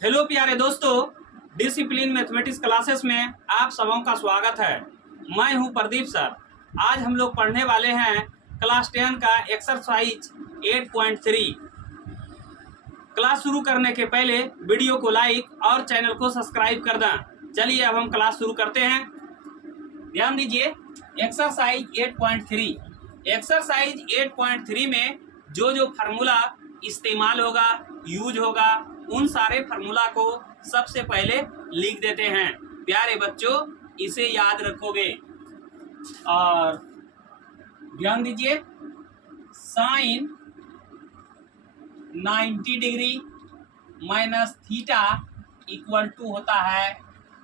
Hello प्यारे दोस्तों, discipline mathematics classes में आप सबों का स्वागत है। मैं हूं प्रदीप सर। आज हम लोग पढ़ने वाले हैं क्लास 10 का एक्सरसाइज 8.3। क्लास शुरू करने के पहले वीडियो को लाइक और चैनल को सब्सक्राइब कर दें। चलिए अब हम क्लास शुरू करते हैं। ध्यान दीजिए, एक्सरसाइज 8.3। एक्सरसाइज 8.3 में जो फार्मूला इस्तेमाल होगा, यूज होगा, उन सारे फार्मूला को सबसे पहले लिख देते हैं। प्यारे बच्चों, इसे याद रखोगे। और ध्यान दीजिए, sine 90 degree minus theta equal to होता है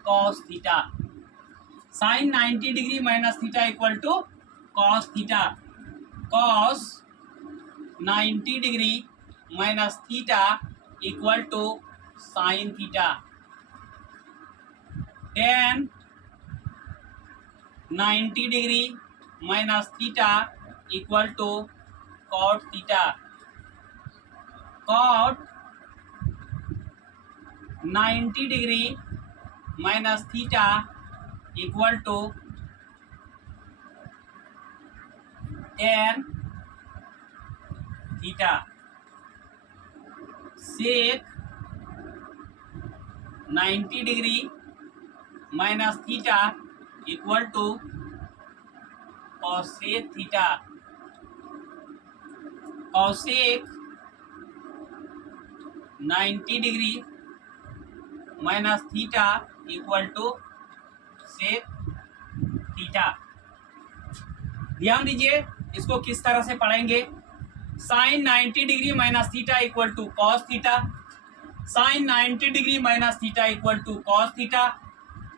cos theta. Sine 90 degree minus theta equal to cos theta. Cos 90 degree minus theta equal to sine theta. tan 90 degree minus theta equal to cot theta. Cot 90 degree minus theta equal to tan theta. Sec 90 degree minus theta equal to cosec theta. Cosec 90 degree minus theta equal to sec theta. ध्यान दीजिए, इसको किस तरह से पढ़ेंगे। Sine 90 degree minus theta equal to cos theta. Sine 90 degree minus theta equal to cos theta.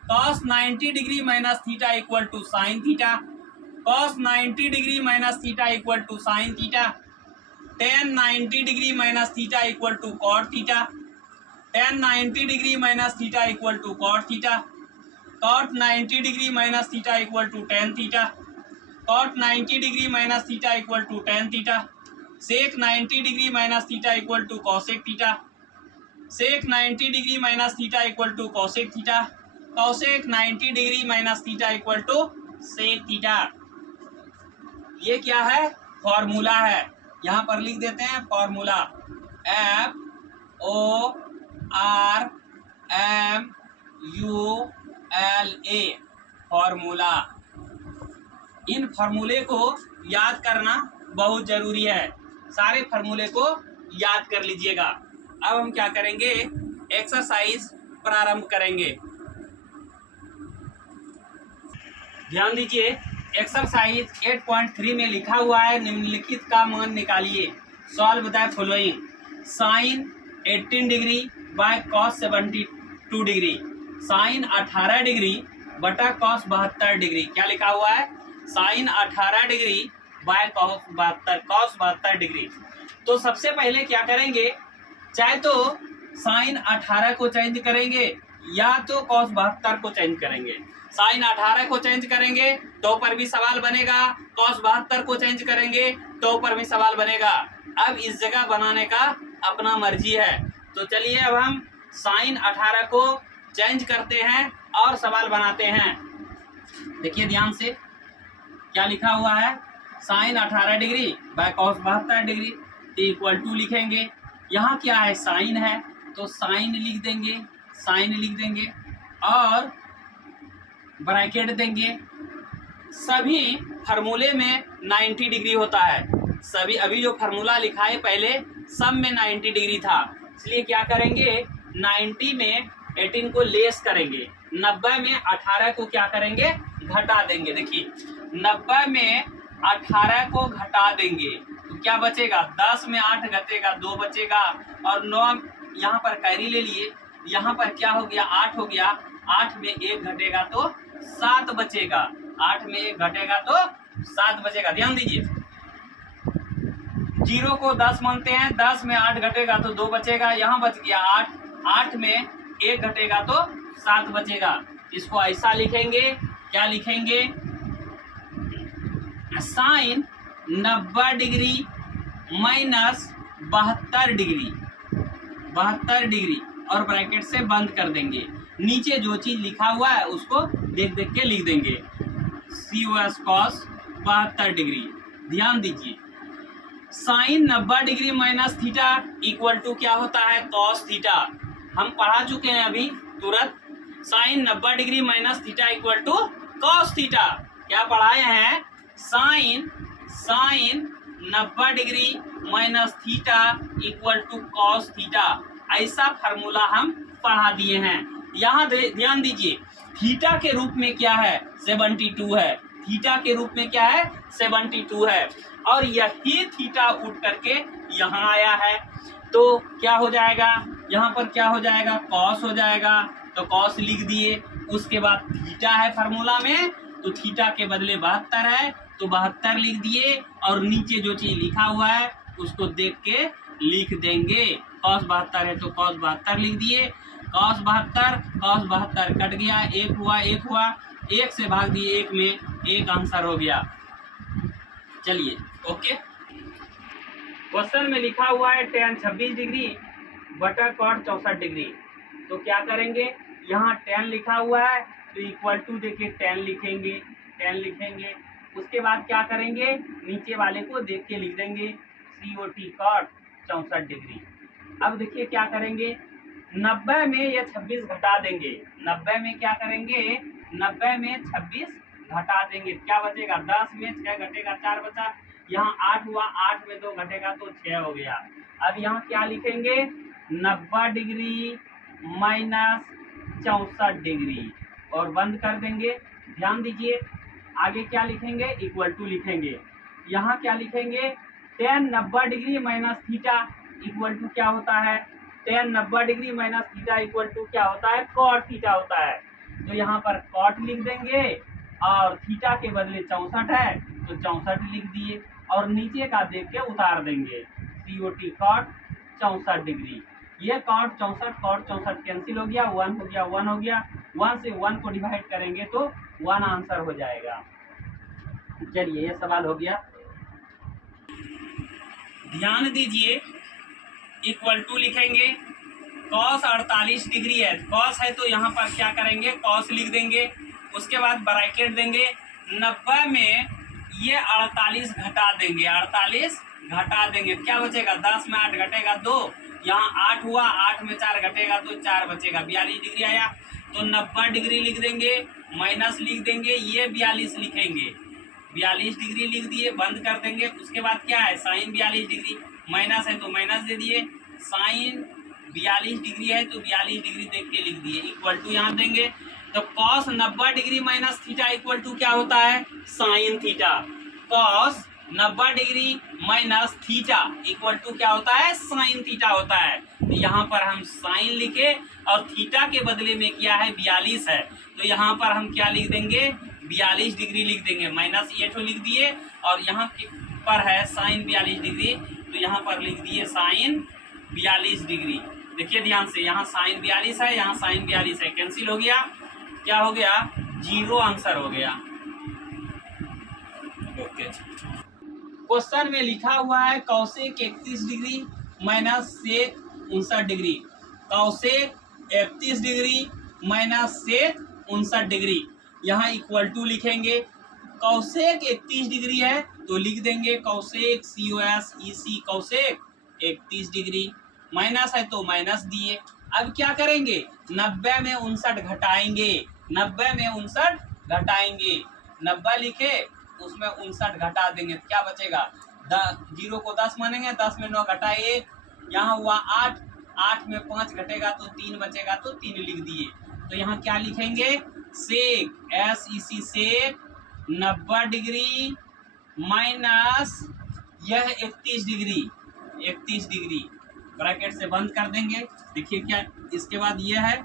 Cos 90 degree minus theta equal to sine theta. Cos 90 degree minus theta equal to sine theta. tan 90 degree minus theta equal to cot theta. tan 90 degree minus theta equal to cot theta. Cot 90 degree minus theta equal to tan theta. Cot 90 degree minus theta equal to tan theta. Sec 90 degree minus theta equal to cosec theta. Sec 90 degree minus theta equal to cosec theta. Cosec 90 degree minus theta equal to sec theta. ये क्या है? Formula है। यहाँ पर लिख देते हैं formula. F O R M U L A formula. इन फॉर्मूले को याद करना बहुत जरूरी है। सारे फॉर्मूले को याद कर लीजिएगा। अब हम क्या करेंगे, एक्सरसाइज प्रारंभ करेंगे। ध्यान दीजिए, एक्सरसाइज 8.3 में लिखा हुआ है निम्नलिखित का मान निकालिए। Solve the following. Sine 18 degree by cos 72 degree. Sine 18 degree बटा कॉस 72 डिग्री। क्या लिखा हुआ है? Sine 18 degree by cos 72 degree. तो सबसे पहले क्या करेंगे, चाहे तो साइन 18 को चेंज करेंगे या तो कॉस 72 को चेंज करेंगे। साइन 18 को चेंज करेंगे तो पर भी सवाल बनेगा, कॉस 72 को चेंज करेंगे तो पर भी सवाल बनेगा। अब इस जगह बनाने का अपना मर्जी है। तो चलिए अब हम साइन 18 को चेंज करते हैं और सवाल बनाते हैं। देखिए ध्यान से, क्या लिखा हुआ है, sine 18 degree by cos 72 degree equal to लिखेंगे। यहाँ क्या है, साइन है तो साइन लिख देंगे, साइन लिख देंगे और ब्रैकेट देंगे। सभी फार्मूले में 90 डिग्री होता है। सभी अभी जो फार्मूला लिखा है पहले सब में 90 डिग्री था, इसलिए क्या करेंगे, 90 में 18 को लेस करेंगे, 90 में 18 को क्या करेंगे, घटा देंगे। देखिए 90 में 18 को घटा देंगे तो क्या बचेगा, 10 में 8 घटेगा 2 बचेगा और 9 यहाँ पर कैरी ले लिए, यहाँ पर क्या हो गया, 8 हो गया, 8 में 1 घटेगा तो 7 बचेगा, 8 में 1 घटेगा तो 7 बचेगा। ध्यान दीजिए, 0 को 10 मानते हैं, 10 में 8 घटेगा तो 2 बचेगा, यहाँ बच गया 8, 8 में 1 घटेगा तो 7 बचेगा। इसको ऐसा लिखेंगे, क्या लिखेंगे, साइन 90 डिग्री माइनस 72 डिग्री और ब्रैकेट से बंद कर देंगे। नीचे जो चीज लिखा हुआ है उसको देख देख के लिख देंगे। COS cos 72 degree. ध्यान दीजिए, sine 90 degree minus theta equal to क्या होता है, कॉस थीटा। हम पढ़ा चुके हैं अभी तुरंत। Sine 90 degree minus theta equal to cos theta. क्या पढ़ाए हैं, sine 90 degree minus theta equal to cos theta. ऐसा फार्मूला हम पढ़ा दिए हैं। यहाँ ध्यान दीजिए, थीटा के रूप में क्या है, 72 है। थीटा के रूप में क्या है, 72 है। और यही थीटा उठ करके यहाँ आया है, तो क्या हो जाएगा, यहाँ पर क्या हो जाएगा, कॉस हो जाएगा। तो कॉस लिख दिए। उसके बाद थीटा है फार्मूला में, तो थीटा के बदले 72 है, तो 72 लिख दिए। और नीचे जो चीज लिखा हुआ है उसको देख के लिख देंगे। कॉस 72 है तो कॉस 72 लिख दिए। कॉस 72 कट गया, एक हुआ, एक से भाग दिए, एक में एक आंसर हो गया। चलिए ओके। क्वेश्चन में लिखा हुआ है tan 26 डिग्री बटा cot 64 डिग्री। तो क्या करेंगे, यहाँ tan लिखा हुआ है तो इक्वल टू देखिए tan लिखेंगे। उसके बाद क्या करेंगे, नीचे वाले को देख के लिख देंगे COT cot 64 डिग्री। अब देखिए क्या करेंगे, 90 में ये 26 घटा देंगे। 90 में क्या करेंगे, 90 में 26 घटा देंगे। क्या बचेगा, 10 में 6 घटेगा, 4 बचा। यहाँ 8 हुआ, 8 में 2 घटेगा तो 6 हो गया। अब यहाँ क्या लिखेंगे, 90 डिग्री माइनस 64 डिग्री और बंद कर देंगे। ध्यान दीजिए, आगे क्या लिखेंगे, इक्वल टू लिखेंगे। यहाँ क्या लिखेंगे, tan 90 degree minus theta equal to क्या होता है, tan 90 degree minus theta equal to क्या होता है, cot थीटा होता है। तो यहाँ पर cot लिख देंगे और थीटा के बदले 64 है तो 64 लिख दिए और नीचे का देख के उतार देंगे। COT cot 64 degree. ये cot 64 कैंसिल हो गया, 1 हो गया, 1 हो गया। 1 से 1 को डिवाइड करेंगे तो 1 आंसर हो जाएगा। चलिए ये सवाल हो गया। ध्यान दीजिए, इक्वल टू लिखेंगे। cos 48 डिग्री है, cos है तो यहाँ पर क्या करेंगे, cos लिख देंगे। उसके बाद ब्रैकेट देंगे। 90 में ये 48 घटा देंगे, 48 घटा देंगे। क्या बचेगा, 10 में 8 घटेगा 2, यहाँ 8 हुआ, 8 में 4 घटेगा तो 4 बचेगा। 42 डिग्री आया तो 90 डिग्री लिख देंगे, माइनस लिख देंगे, ये 42 लिखेंगे। 42 डिग्री लिख दिए, बंद कर देंगे। उसके बाद क्या है, साइन 42 डिग्री, माइनस है तो माइनस दे दिए। साइन 42 डिग्री है तो 42 डिग्री देख के लिख दिए, इक्वल टू यहाँ देंगे। तो cos 90 degree minus theta equal to क्या होता है, sine theta. cos 90 degree minus theta equal to क्या होता है, साइन थीटा होता है। तो यहाँ पर हम साइन लिखे और थीटा के बदले में क्या है, 42 है। तो यहाँ पर हम क्या लिख देंगे, 42 डिग्री लिख देंगे। माइनस ये तो लिख दिए और यहाँ पर है साइन 42 डिग्री, तो यहाँ पर लिख दिए साइन 42 डिग्री। देखिए ध्यान से, यहाँ साइन 42 है, यहाँ साइन 42 है, कैंसिल हो गया। क्या हो गया, 0 आंसर हो गया। ओके। क्वेश्चन में लिखा हुआ है cosec 31 degree minus sec 59 degree. Cosec 31 degree minus sec 59 degree. यहाँ इक्वल टू लिखेंगे। कौसेक 31 डिग्री है तो लिख देंगे cosec COS EC cosec 31 degree. Minus है तो माइनस दिए। अब क्या करेंगे, 90 में 59 घटाएंगे। 90 में 59 घटाएंगे, 90 लिखे उसमें 59 घटा देंगे तो क्या बचेगा, 0 को 10 मानेंगे, 10 में 9 घटा 1, यहाँ हुआ 8, 8 में 5 घटेगा तो 3 बचेगा तो 3 लिख दिए। तो यहाँ क्या लिखेंगे, सेक SEC सेक 90 डिग्री माइनस यह 31 डिग्री ब्रैकेट से बंद कर देंगे। देखिए क्या, इसके बाद यह है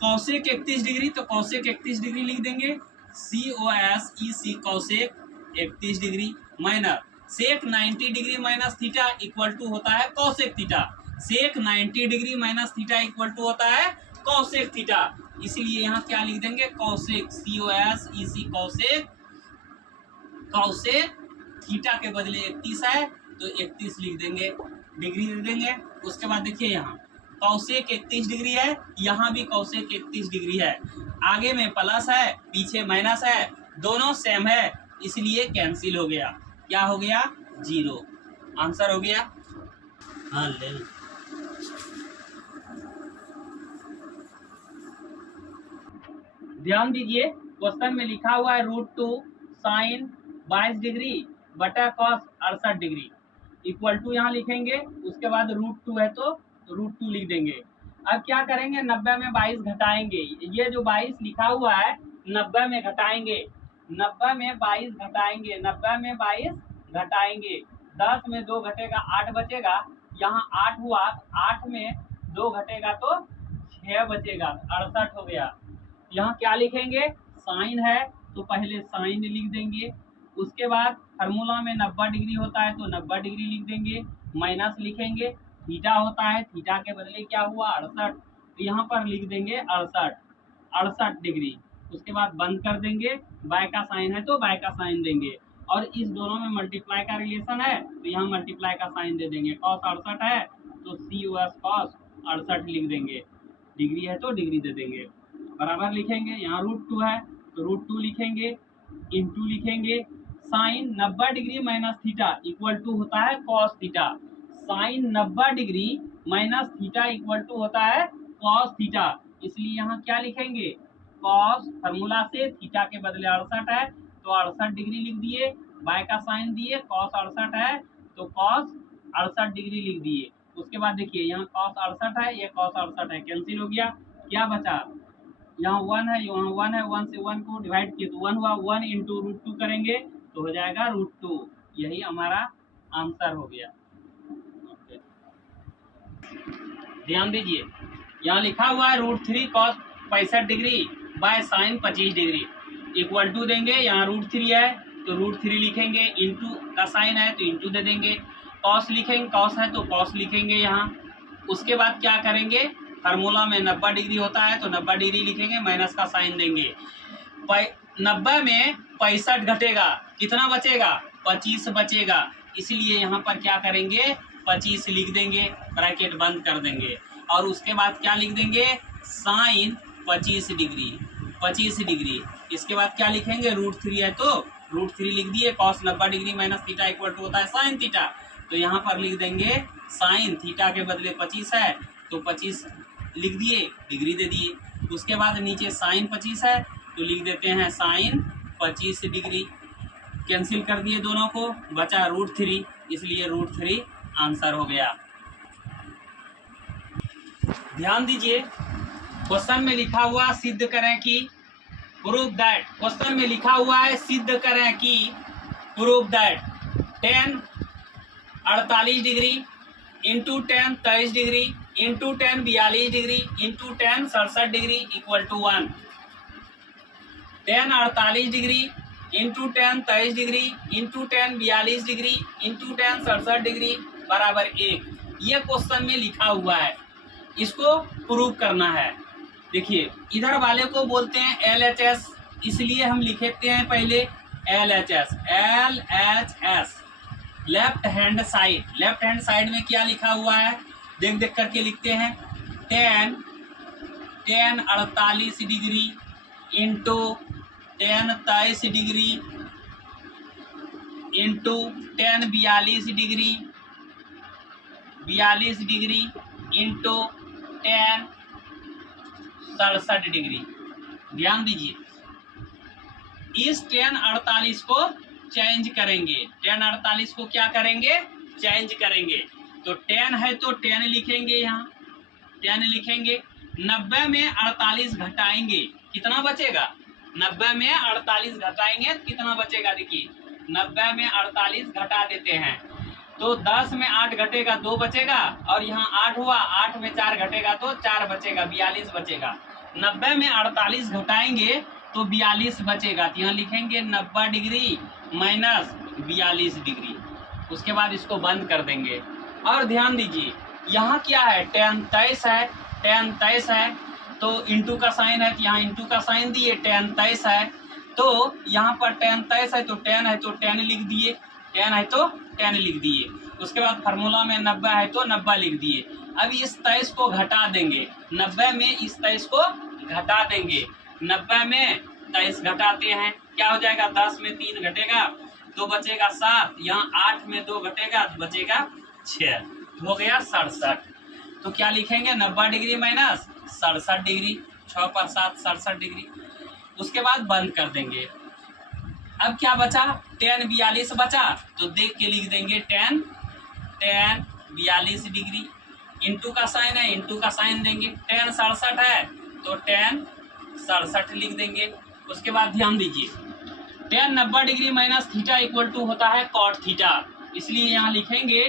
कौसेक 31 डिग्री, तो कौसेक 31 डिग्री लिख देंगे। COS EC cosec 31 degree minus sec 90 degree minus theta equal to होता है cosec theta. Sec 90 degree minus theta equal to होता है कौसेक थीटा। इसलिए यहाँ क्या लिख देंगे, cosec COS EC cosec theta के बदले 31 है तो 31 लिख देंगे, डिग्री लिख देंगे। उसके बाद देखिए यहाँ कौसेक 31 डिग्री है, यहाँ भी कौसेक 31 डिग्री है। आगे में प्लस है, पीछे माइनस है, दोनों सेम है, इसलिए कैंसिल हो गया। क्या हो गया? 0। आंसर हो गया। हाँ ले लो। ध्यान दीजिए, क्वेश्चन में लिखा हुआ है √2 साइन 22 डिग्री बटा कॉस 68 डिग्री इक्वल टू यहाँ लिखेंगे, उसके बाद √2 है तो √2 लिख देंगे। अब क्या करेंगे? 90 में 22 घटाएंगे। ये जो 22 लिखा हुआ है 90 में घटाएंगे, 90 में 22 घटाएंगे, 90 में 22 घटाएंगे। 10 में 2 घटेगा 8 बचेगा, यहाँ 8 हुआ, 8 में 2 घटेगा तो 6 बचेगा, 68 हो गया। यहाँ क्या लिखेंगे? साइन है तो पहले साइन लिख देंगे, उसके बाद फार्मूला में 90 डिग्री होता है तो 90 डिग्री लिख देंगे, माइनस लिखेंगे, थीटा होता है, थीटा के बदले क्या हुआ? 68, तो यहाँ पर लिख देंगे 68 डिग्री। उसके बाद बंद कर देंगे, बाय का साइन है तो बाय का साइन देंगे, और इस दोनों में मल्टीप्लाई का रिलेशन है तो यहाँ मल्टीप्लाई का साइन दे देंगे। cos 68 है तो COS cos 68 लिख देंगे, डिग्री है तो डिग्री दे देंगे, बराबर लिखेंगे। यहाँ √2 है तो √2 लिखेंगे, इंटू लिखेंगे, sine 90 degree minus theta equal to होता है cos theta. Sine 90 degree minus theta equal to होता है cos थीटा, इसलिए यहाँ क्या लिखेंगे? cos, फार्मूला से थीटा के बदले 68 है तो 68 डिग्री लिख दिए, बाय का साइन दिए, cos 68 है तो cos 68 डिग्री लिख दिए। उसके बाद देखिए यहाँ cos 68 है, ये cos 68 है, कैंसिल हो गया। क्या बचा? यहाँ 1 है, यहाँ 1 है, 1 से 1 को डिवाइड किए तो 1 हुआ, 1 इंटू √2 करेंगे तो हो जाएगा √2। यही हमारा आंसर हो गया। ध्यान दीजिए, यहाँ लिखा हुआ है √3 cos 65 degree by sine 25 degree equal to देंगे, यहाँ √3 है तो √3 लिखेंगे, इंटू का साइन है तो इंटू दे देंगे, cos लिखेंगे, cos है तो cos लिखेंगे यहाँ। उसके बाद क्या करेंगे? फार्मूला में 90 डिग्री होता है तो 90 डिग्री लिखेंगे, माइनस का साइन देंगे। 90 में 65 घटेगा, कितना बचेगा? 25 बचेगा, इसलिए यहाँ पर क्या करेंगे? 25 लिख देंगे, ब्रैकेट बंद कर देंगे, और उसके बाद क्या लिख देंगे? Sine 25 degree, 25 degree. इसके बाद क्या लिखेंगे? √3 है तो √3 लिख दिए, cos 90 degree minus theta equal to होता है साइन थीटा, तो यहाँ पर लिख देंगे साइन थीटा के बदले 25 है तो 25 लिख दिए, डिग्री दे दिए। उसके बाद नीचे साइन 25 है तो लिख देते हैं साइन 25 डिग्री, कैंसिल कर दिए दोनों को, बचा √3, इसलिए √3 आंसर हो गया। ध्यान दीजिए, क्वेश्चन में लिखा हुआ सिद्ध करें कि, प्रूव दैट, क्वेश्चन में लिखा हुआ है सिद्ध करें कि, prove that tan 48 degree into tan 23 degree into tan 42 degree into tan 67 degree equal to 1। tan 48 degree into tan 23 degree into tan 42 degree into tan 67 degree बराबर 1। ये क्वेश्चन में लिखा हुआ है, इसको प्रूव करना है। देखिए, इधर वाले को बोलते हैं LHS, इसलिए हम लिखते हैं पहले LHS, LHS left hand side. Left hand side में क्या लिखा हुआ है देख देख करके लिखते हैं, tan 48 degree into tan 23 degree into tan 42 degree, 42 degree into tan 67 degree. ध्यान दीजिए, इस tan 48 को चेंज करेंगे, tan 48 को क्या करेंगे? चेंज करेंगे। तो tan है तो tan लिखेंगे, यहाँ tan लिखेंगे, 90 में 48 घटाएंगे, कितना बचेगा? 90 में 48 घटाएंगे कितना बचेगा? देखिए, 90 में 48 घटा देते हैं तो 10 में 8 घटेगा 2 बचेगा, और यहाँ 8 हुआ, 8 में 4 घटेगा तो 4 बचेगा, 42 बचेगा। 90 में 48 घटाएंगे तो 42 बचेगा, तो यहाँ लिखेंगे 90 डिग्री माइनस 42 डिग्री। उसके बाद इसको बंद कर देंगे। और ध्यान दीजिए, यहाँ क्या है? tan 23 है, tan 23 है तो इंटू का साइन है, तो यहाँ इंटू का साइन दिए, tan 23 है तो यहाँ पर tan 23 है तो tan है तो tan लिख दिए, tan है तो tan लिख दिए। उसके बाद फार्मूला में 90 है तो 90 लिख दिए। अब इस 23 को घटा देंगे, 90 में इस 23 को घटा देंगे, 90 में 23 घटाते हैं, क्या हो जाएगा, 10 में 3 घटेगा तो बचेगा 7, यहाँ 8 में 2 घटेगा तो बचेगा 6, हो गया 67। तो क्या लिखेंगे, 90 डिग्री माइनस 67 डिग्री, 6 पर 7 67 डिग्री। उसके बाद बंद कर देंगे। अब क्या बचा, tan 42 बचा, तो देख के लिख देंगे tan 42 डिग्री, इंटू का साइन है, इंटू का साइन देंगे, tan 67 है तो tan 67 लिख देंगे। उसके बाद ध्यान दीजिए, tan 90 degree minus theta equal to होता है cot थीटा, इसलिए यहाँ लिखेंगे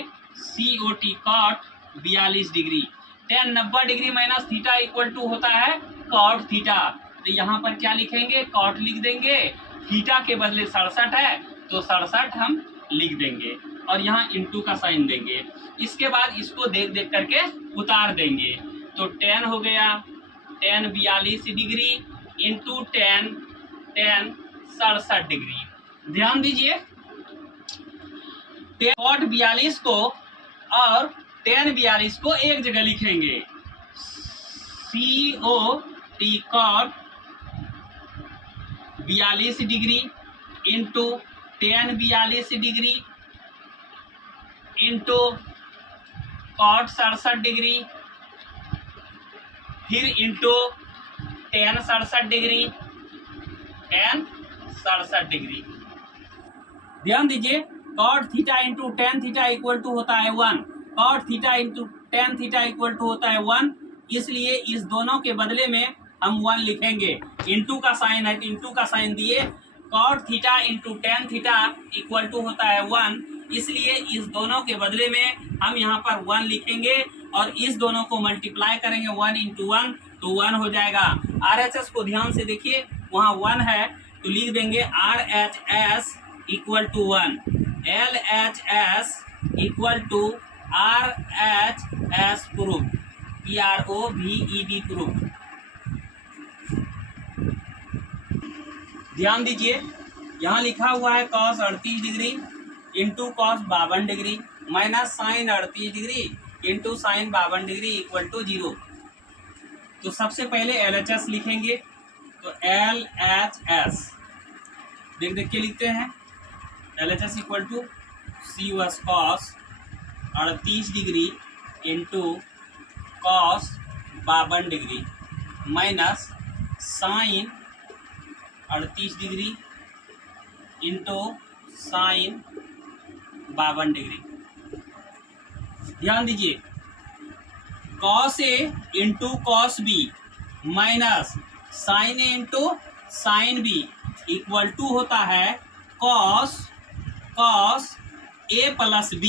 COT cot 42 degree. tan 90 degree minus theta equal to होता है cot थीटा, तो यहाँ पर क्या लिखेंगे, cot लिख देंगे, थीटा के बदले 67 है तो 67 हम लिख देंगे और यहाँ इंटू का साइन देंगे। इसके बाद इसको देख देख करके उतार देंगे, तो tan हो गया tan 42 degree into tan 67 degree. ध्यान दीजिए, cot 42 को और tan 42 को एक जगह लिखेंगे, COT cot 42 degree into tan 42 degree into cot 67 degree, फिर into tan 67 degree, tan 67 degree. ध्यान दीजिए, cot theta into tan theta equal to होता है 1, cot theta into tan theta equal to होता है 1, इसलिए इस दोनों के बदले में हम 1 लिखेंगे। इंटू का साइन है तो इंटू का साइन दिए, cot theta into tan theta equal to होता है 1, इसलिए इस दोनों के बदले में हम यहाँ पर 1 लिखेंगे और इस दोनों को मल्टीप्लाई करेंगे 1 इंटू 1 तो 1 हो जाएगा। RHS को ध्यान से देखिए, वहाँ 1 है तो लिख देंगे RHS equal to 1, LHS equal to RHS proof, PROVED proof. ध्यान दीजिए, यहाँ लिखा हुआ है cos 38 degree into cos 52 degree minus sin 38 degree into sin 52 degree equal to 0। तो सबसे पहले LHS लिखेंगे, तो LHS देख देख के लिखते हैं, LHS equal to COS cos 38 degree into cos 52 degree minus sin 38 degree into sine 52 degree. ध्यान दीजिए, cos A into cos B minus sin A into sin B equal to होता है cos A plus B।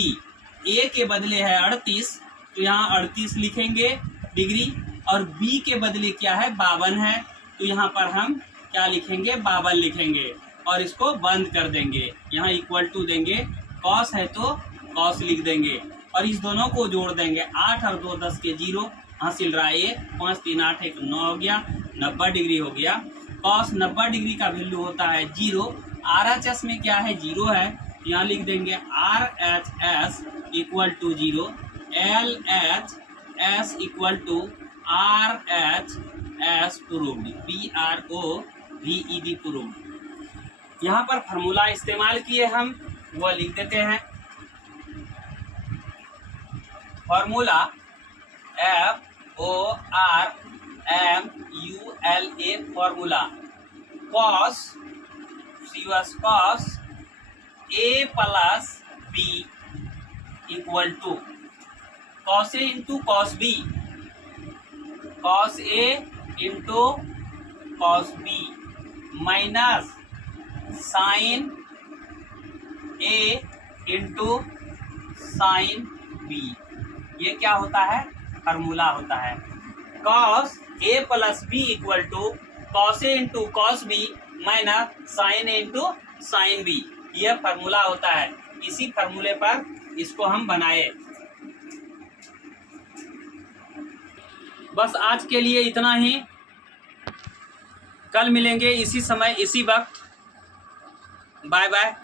A के बदले है 38 तो यहाँ 38 लिखेंगे डिग्री, और B के बदले क्या है 52 है तो यहाँ पर हम क्या लिखेंगे 52 लिखेंगे और इसको बंद कर देंगे, यहाँ इक्वल टू देंगे, cos है तो cos लिख देंगे और इस दोनों को जोड़ देंगे, 8 और 2 10 के 0 हासिल रहा है, 5 3 8 1 9 हो गया, 90 डिग्री हो गया। cos 90 डिग्री का वैल्यू होता है 0, RHS में क्या है 0 है, यहाँ लिख देंगे RHS equal to 0, LHS equal to RHS proved, PROVED proved. यहाँ पर फार्मूला इस्तेमाल किए हम, वो लिख देते हैं, formula FORMULA, cos A plus B equal to cos A into cos B, cos A into cos B minus sine A into sine B। ये क्या होता है, फार्मूला होता है। cos A plus B equal to cos A into cos B minus sine A into sine B, यह formula होता है। इसी फार्मूले पर इसको हम बनाए। बस आज के लिए इतना ही, कल मिलेंगे इसी समय इसी वक्त। Bye bye.